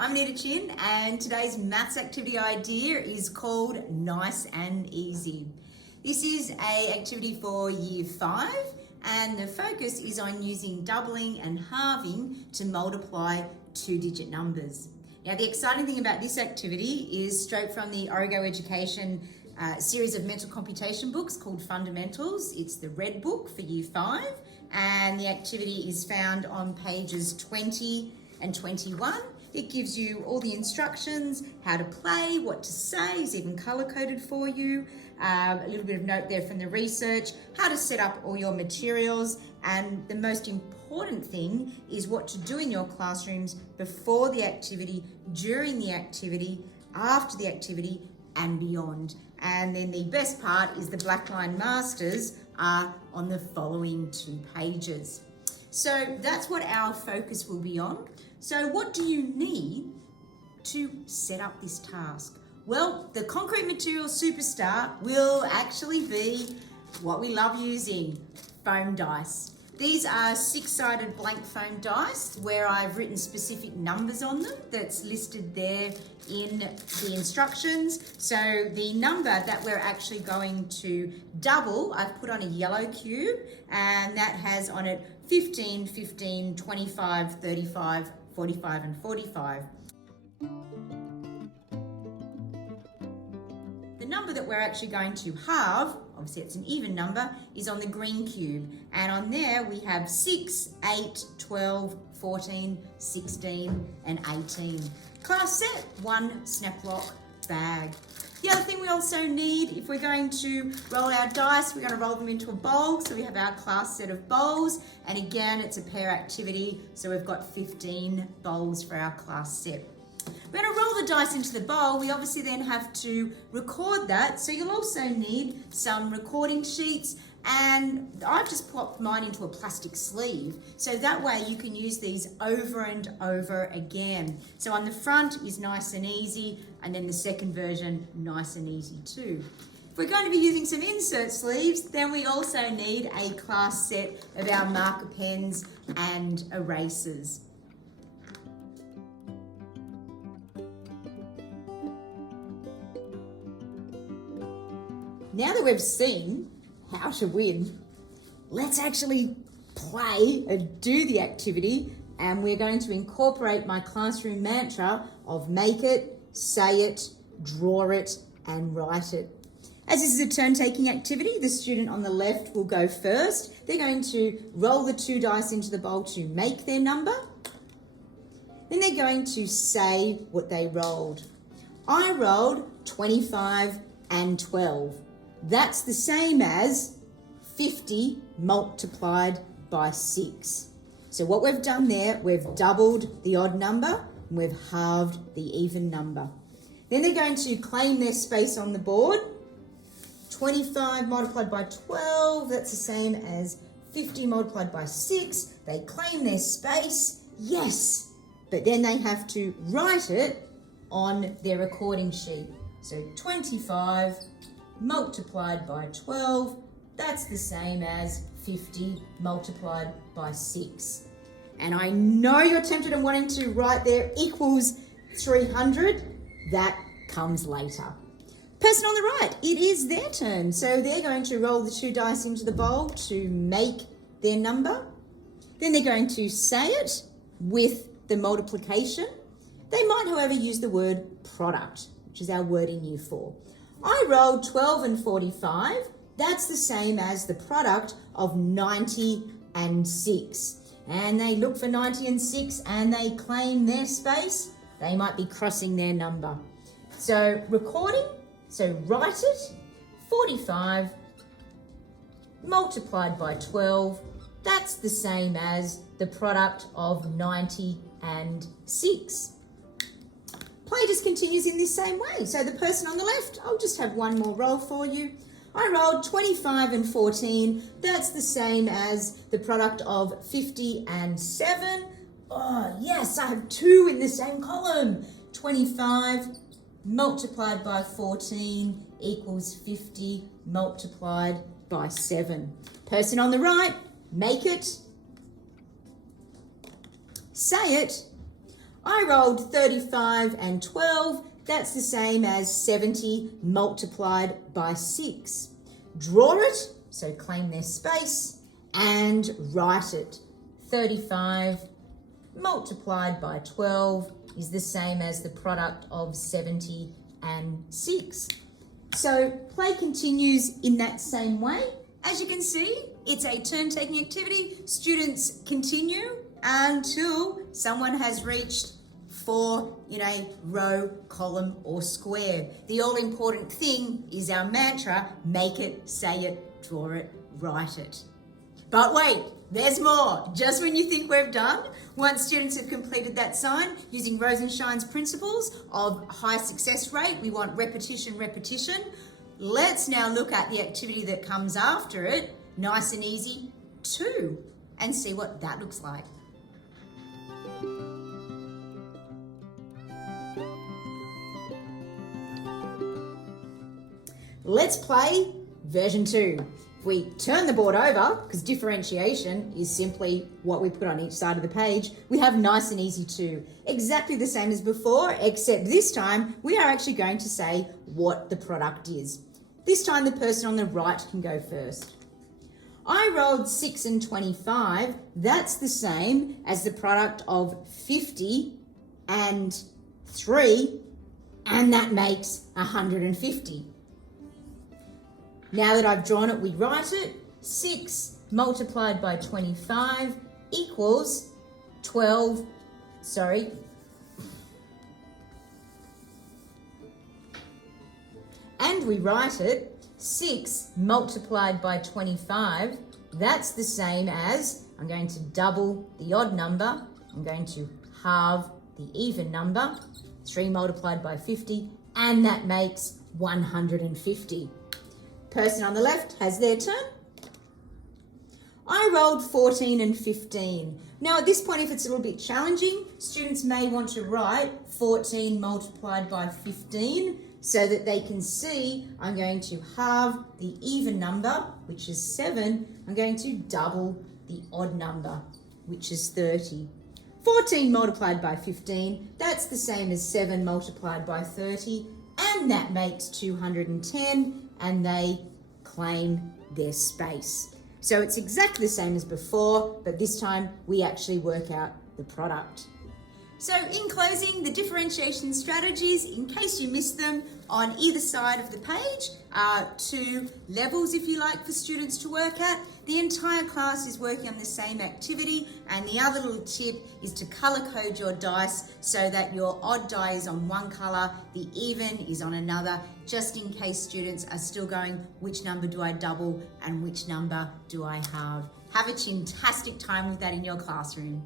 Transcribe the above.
I'm Anita Chin, and today's maths activity idea is called Nice and Easy. This is an activity for Year 5, and the focus is on using doubling and halving to multiply two-digit numbers. Now, the exciting thing about this activity is straight from the Origo Education series of mental computation books called Fundamentals. It's the red book for Year 5, and the activity is found on pages 20 and 21. It gives you all the instructions, how to play, what to say, is even color-coded for you. A little bit of note there from the research, how to set up all your materials, and the most important thing is what to do in your classrooms before the activity, during the activity, after the activity, and beyond. And then the best part is the black line masters are on the following 2 pages. So that's what our focus will be on. So what do you need to set up this task? Well, the concrete material superstar will actually be what we love using, foam dice. These are 6-sided blank foam dice where I've written specific numbers on them that's listed there in the instructions. So the number that we're actually going to double, I've put on a yellow cube, and that has on it 15, 15, 25, 35, 45 and 45. The number that we're actually going to halve, obviously it's an even number, is on the green cube. And on there we have 6, 8, 12, 14, 16 and 18. Class set, 1 snap lock bag. The other thing we also need, if we're going to roll our dice, we're going to roll them into a bowl. So we have our class set of bowls. And again, it's a pair activity. So we've got 15 bowls for our class set. We're going to roll the dice into the bowl. We obviously then have to record that. So you'll also need some recording sheets. And I've just plopped mine into a plastic sleeve. So that way you can use these over and over again. So on the front is nice and easy, and then the second version, nice and easy too. If we're going to be using some insert sleeves, then we also need a class set of our marker pens and erasers. Now that we've seen how to win, let's actually play and do the activity, and we're going to incorporate my classroom mantra of make it, say it, draw it and write it. As this is a turn-taking activity, the student on the left will go first. They're going to roll the 2 dice into the bowl to make their number. Then they're going to say what they rolled. I rolled 25 and 12. That's the same as 50 multiplied by 6. So what we've done there, we've doubled the odd number and we've halved the even number. Then they're going to claim their space on the board. 25 multiplied by 12, that's the same as 50 multiplied by 6. They claim their space, yes, but then they have to write it on their recording sheet. So 25 multiplied by 12, that's the same as 50 multiplied by 6. And I know you're tempted and wanting to write there equals 300. That comes later. Person on the right, it is their turn. So they're going to roll the 2 dice into the bowl to make their number. Then they're going to say it with the multiplication. They might, however, use the word product, which is our word in Year 4. I rolled 12 and 45. That's the same as the product of 90 and 6. And they look for 90 and 6 and they claim their space. They might be crossing their number. So recording, so write it, 45 multiplied by 12. That's the same as the product of 90 and 6. Play just continues in this same way. So the person on the left, I'll just have one more roll for you. I rolled 25 and 14. That's the same as the product of 50 and 7. Oh, yes, I have 2 in the same column. 25 multiplied by 14 equals 50 multiplied by 7. Person on the right, make it, say it. I rolled 35 and 12. That's the same as 70 multiplied by 6. Draw it, so claim their space, and write it. 35 multiplied by 12 is the same as the product of 70 and 6. So play continues in that same way. As you can see, it's a turn-taking activity. Students continue until someone has reached 4 in a row, column, or square. The all-important thing is our mantra: make it, say it, draw it, write it. But wait, there's more. Just when you think we're done, once students have completed that sign using Rosenshine's principles of high success rate, we want repetition, repetition. Let's now look at the activity that comes after it, nice and easy, 2, and see what that looks like. Let's play version 2. If we turn the board over, because differentiation is simply what we put on each side of the page, we have nice and easy 2. Exactly the same as before, except this time we are actually going to say what the product is. This time the person on the right can go first. I rolled 6 and 25. That's the same as the product of 50 and 3, and that makes 150. Now that I've drawn it, we write it. 6 multiplied by 25 equals 12, and we write it. 6 multiplied by 25, that's the same as, I'm going to double the odd number, I'm going to halve the even number, 3 multiplied by 50, and that makes 150. Person on the left has their turn. I rolled 14 and 15. Now at this point, if it's a little bit challenging, students may want to write 14 multiplied by 15 so that they can see I'm going to halve the even number, which is 7. I'm going to double the odd number, which is 30. 14 multiplied by 15, that's the same as 7 multiplied by 30, and that makes 210, and they claim their space. So it's exactly the same as before, but this time we actually work out the product. So in closing, the differentiation strategies, in case you missed them, on either side of the page are 2 levels, if you like, for students to work at. The entire class is working on the same activity, and the other little tip is to color code your dice so that your odd die is on one color, the even is on another, just in case students are still going, which number do I double and which number do I halve? Have a chintastic time with that in your classroom.